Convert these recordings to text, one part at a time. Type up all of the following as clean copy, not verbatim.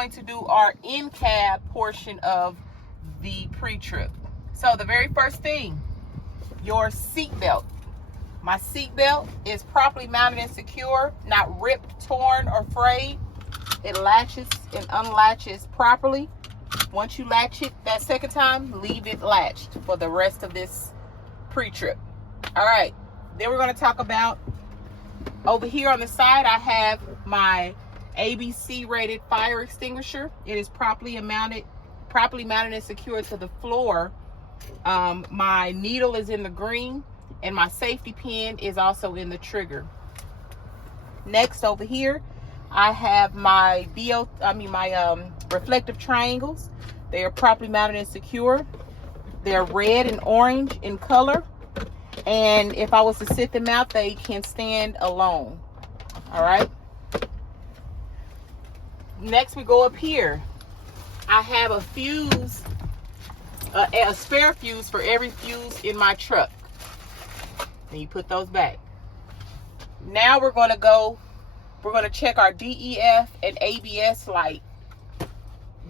going to do our in-cab portion of the pre-trip. So the very first thing, your seat belt. My seat belt is properly mounted and secure, not ripped, torn, or frayed. It latches and unlatches properly. Once you latch it that second time, leave it latched for the rest of this pre-trip. All right, then we're going to talk about over here on the side. I have my ABC rated fire extinguisher. It is properly mounted and secured to the floor. My needle is in the green, and my safety pin is also in the trigger. Next, over here, I have my reflective triangles. They are properly mounted and secure. They're red and orange in color, and if I was to sit them out, they can stand alone. All right. Next, we go up here. I have a fuse, a spare fuse for every fuse in my truck. And you put those back. Now we're going to check our DEF and ABS light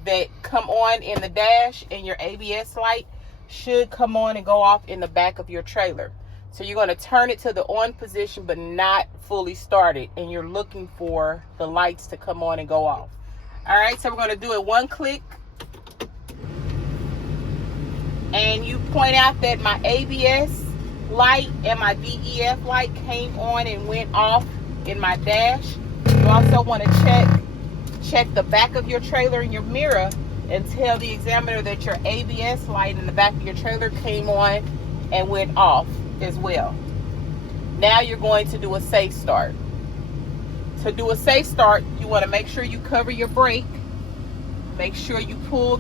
that come on in the dash, and your ABS light should come on and go off in the back of your trailer. So you're going to turn it to the on position, but not fully started, and you're looking for the lights to come on and go off. All right, so we're going to do it one click, and you point out that my ABS light and my DEF light came on and went off in my dash. You also want to check the back of your trailer in your mirror and tell the examiner that your ABS light in the back of your trailer came on and went off as well. Now you're going to do a safe start. To do a safe start, you want to make sure you cover your brake. Make sure you pull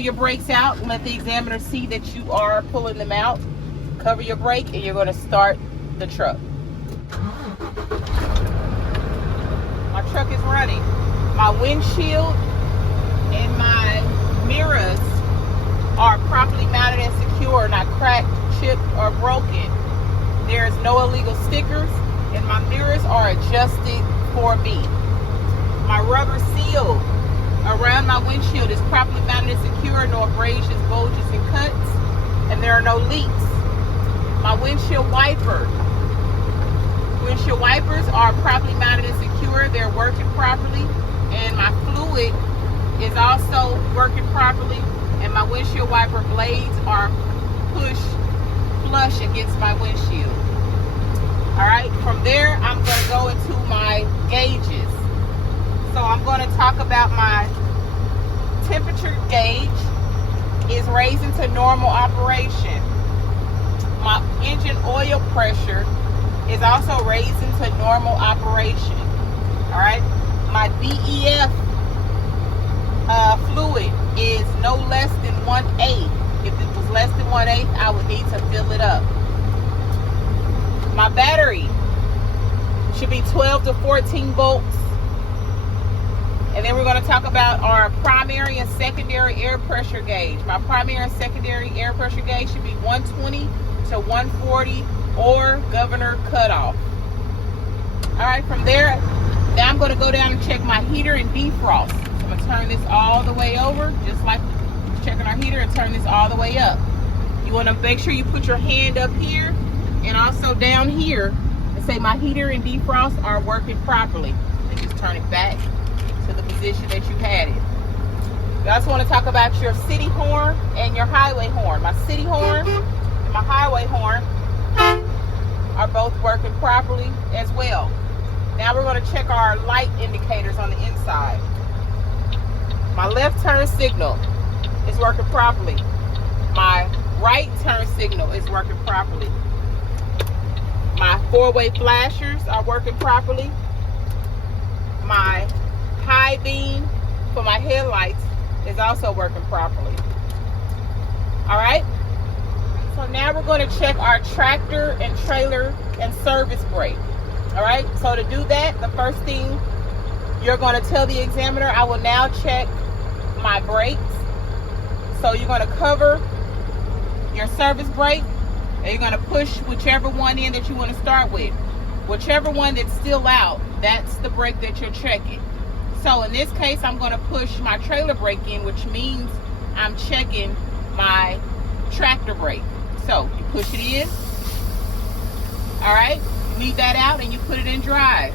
your brakes out and let the examiner see that you are pulling them out. Cover your brake, and you're going to start the truck. My truck is running. My windshield and my mirrors are properly mounted and secure, not cracked, chipped, or broken. There is no illegal stickers, and my mirrors are adjusted for me. My rubber seal around my windshield is properly mounted and secure, no abrasions, bulges, and cuts, and there are no leaks. My windshield wipers are properly mounted and secure. They're working properly, and my fluid is also working properly, and my windshield wiper blades are pushed flush against my windshield. All right, from there, I'm going to go into my gauges. So I'm going to talk about my temperature gauge is raising to normal operation. My engine oil pressure is also raising to normal operation. All right, my DEF fluid is no less than 1/8. If it was less than 1/8, I would need to fill it up. My battery should be 12 to 14 volts. And then we're going to talk about our primary and secondary air pressure gauge. My primary and secondary air pressure gauge should be 120 to 140 or governor cutoff. All right, from there, now I'm going to go down and check my heater and defrost. So I'm going to turn this all the way over, just like checking our heater, and turn this all the way up. You want to make sure you put your hand up here and also down here and say my heater and defrost are working properly. And just turn it back to the position that you had it. You also want to talk about your city horn and your highway horn. My city horn and my highway horn are both working properly as well. Now we're going to check our light indicators on the inside. My left turn signal is working properly. My right turn signal is working properly. My four-way flashers are working properly. My high beam for my headlights is also working properly. All right. So now we're going to check our tractor and trailer and service brake. All right. So to do that, the first thing you're going to tell the examiner, I will now check my brakes. So you're going to cover your service brake, and you're going to push whichever one in that you want to start with. Whichever one that's still out, that's the brake that you're checking. So in this case, I'm going to push my trailer brake in, which means I'm checking my tractor brake. So you push it in. All right, you leave that out and you put it in drive.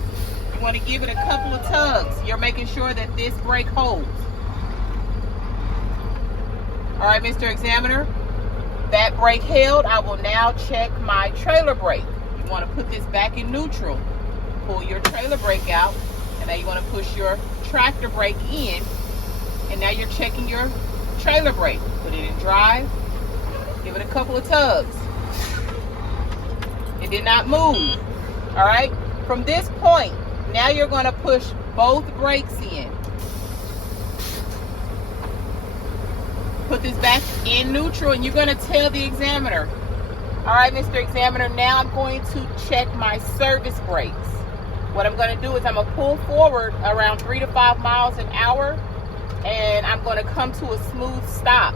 You want to give it a couple of tugs. You're making sure that this brake holds. All right, Mr. Examiner, that brake held. I will now check my trailer brake. You want to put this back in neutral. Pull your trailer brake out, and now you want to push your tractor brake in, and now you're checking your trailer brake. Put it in drive. Give it a couple of tugs. It did not move. All right, from this point, now you're going to push both brakes in. Put this back in neutral, and you're going to tell the examiner, all right, Mr. Examiner, now I'm going to check my service brakes. What I'm going to do is I'm going to pull forward around 3 to 5 miles an hour, and I'm going to come to a smooth stop.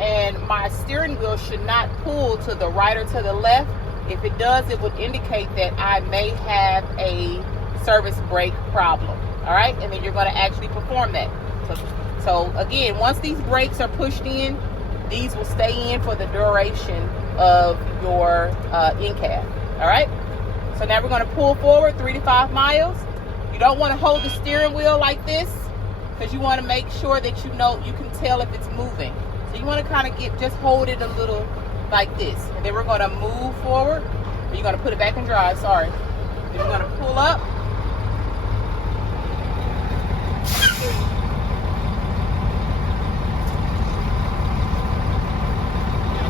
And my steering wheel should not pull to the right or to the left. If it does, it would indicate that I may have a service brake problem. All right, and then you're going to actually perform that. So again, once these brakes are pushed in, these will stay in for the duration of your Incab. All right. So now we're going to pull forward 3 to 5 miles. You don't want to hold the steering wheel like this, because you want to make sure that you can tell if it's moving. So you want to kind of just hold it a little like this. And then we're going to move forward. You're going to put it back in drive, sorry. Then you're going to pull up.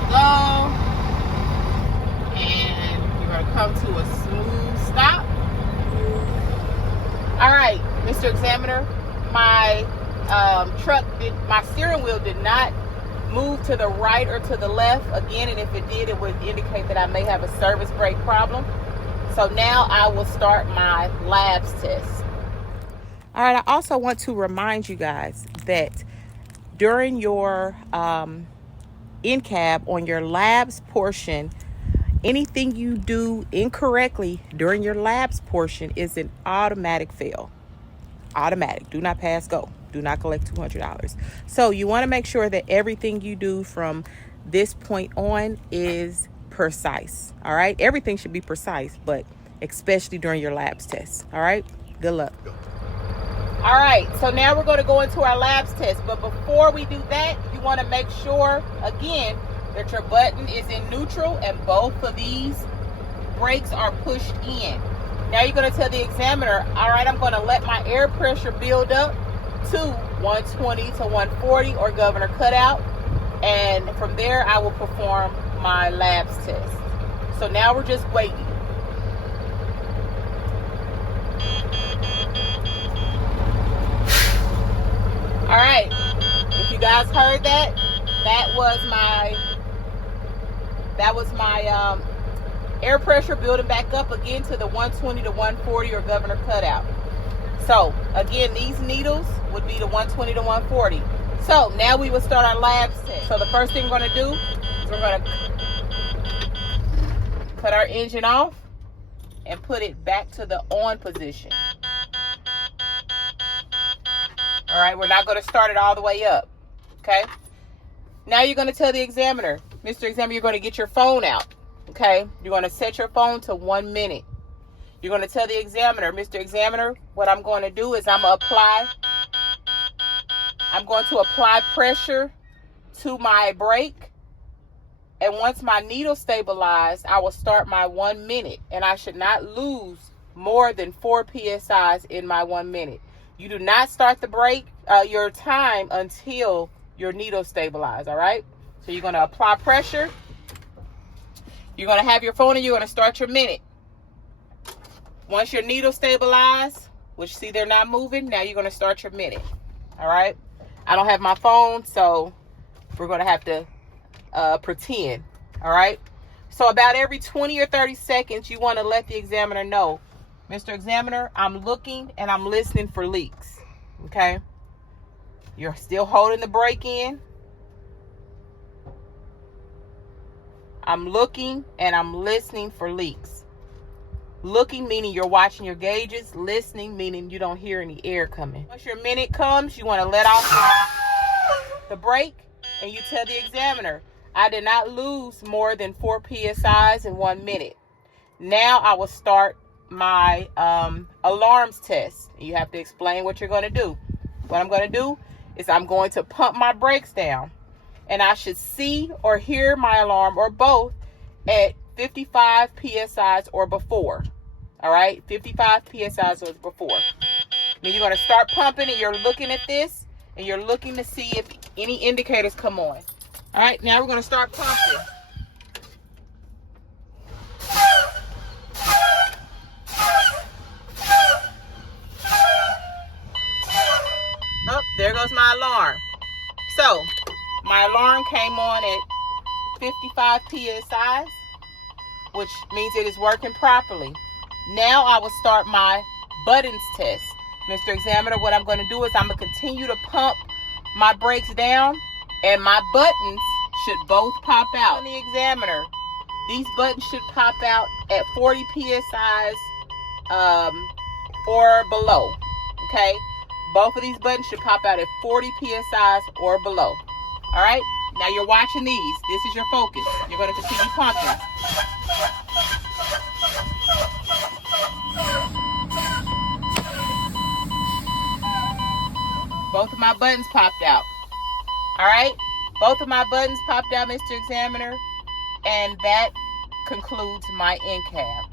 Go. And you're going to come to a smooth stop. All right, Mr. Examiner, my my steering wheel did not move to the right or to the left again, and if it did, it would indicate that I may have a service brake problem. So now I will start my labs test. All right, I also want to remind you guys that during your Incab, on your labs portion, anything you do incorrectly during your labs portion is an automatic fail. Automatic. Do not pass go. Do not collect $200. So you want to make sure that everything you do from this point on is precise. All right. Everything should be precise, but especially during your labs test. All right. Good luck. All right. So now we're going to go into our labs test. But before we do that, you want to make sure, again, that your button is in neutral and both of these brakes are pushed in. Now you're going to tell the examiner, all right, I'm going to let my air pressure build up to 120 to 140 or governor cutout. And from there, I will perform my labs test. So now we're just waiting. All right. If you guys heard that, that was my air pressure building back up again to the 120 to 140 or governor cutout. So again, these needles would be the 120 to 140. So now we will start our labs test. So the first thing we're going to do is we're going to cut our engine off and put it back to the on position. All right, we're not going to start it all the way up. Okay. Now you're going to tell the examiner, Mr. Examiner, you're going to get your phone out. Okay, you're going to set your phone to 1 minute. You're going to tell the examiner, Mr. Examiner, what I'm going to do is I'm going to apply pressure to my brake. And once my needle stabilized, I will start my 1 minute. And I should not lose more than 4 PSIs in my 1 minute. You do not start the brake, your time until your needle stabilizes, all right? So you're going to apply pressure. You're going to have your phone and you're going to start your minute. Once your needle stabilizes, which see they're not moving, now you're going to start your minute. All right. I don't have my phone, so we're going to have to pretend. All right. So about every 20 or 30 seconds, you want to let the examiner know, Mr. Examiner, I'm looking and I'm listening for leaks. Okay. You're still holding the brake in. I'm looking and I'm listening for leaks. Looking, meaning you're watching your gauges. Listening, meaning you don't hear any air coming. Once your minute comes, you want to let off the brake, and you tell the examiner, I did not lose more than 4 psi's in 1 minute. Now I will start my alarms test. You have to explain what you're going to do. What I'm going to do is I'm going to pump my brakes down, and I should see or hear my alarm or both at 55 psi's or before. All right, 55 psi's or before. Then you're going to start pumping, and you're looking at this, and you're looking to see if any indicators come on. All right, now we're going to start pumping. Oh, there goes my alarm. So, my alarm came on at 55 psi's, which means it is working properly. Now I will start my buttons test. Mr. Examiner, what I'm going to do is I'm going to continue to pump my brakes down, and my buttons should both pop out. On the examiner, these buttons should pop out at 40 psi's or below. Okay? Both of these buttons should pop out at 40 psi's or below. All right? Now you're watching these. This is your focus. You're going to continue pumping. Both of my buttons popped out. All right? Both of my buttons popped out, Mr. Examiner. And that concludes my Incab.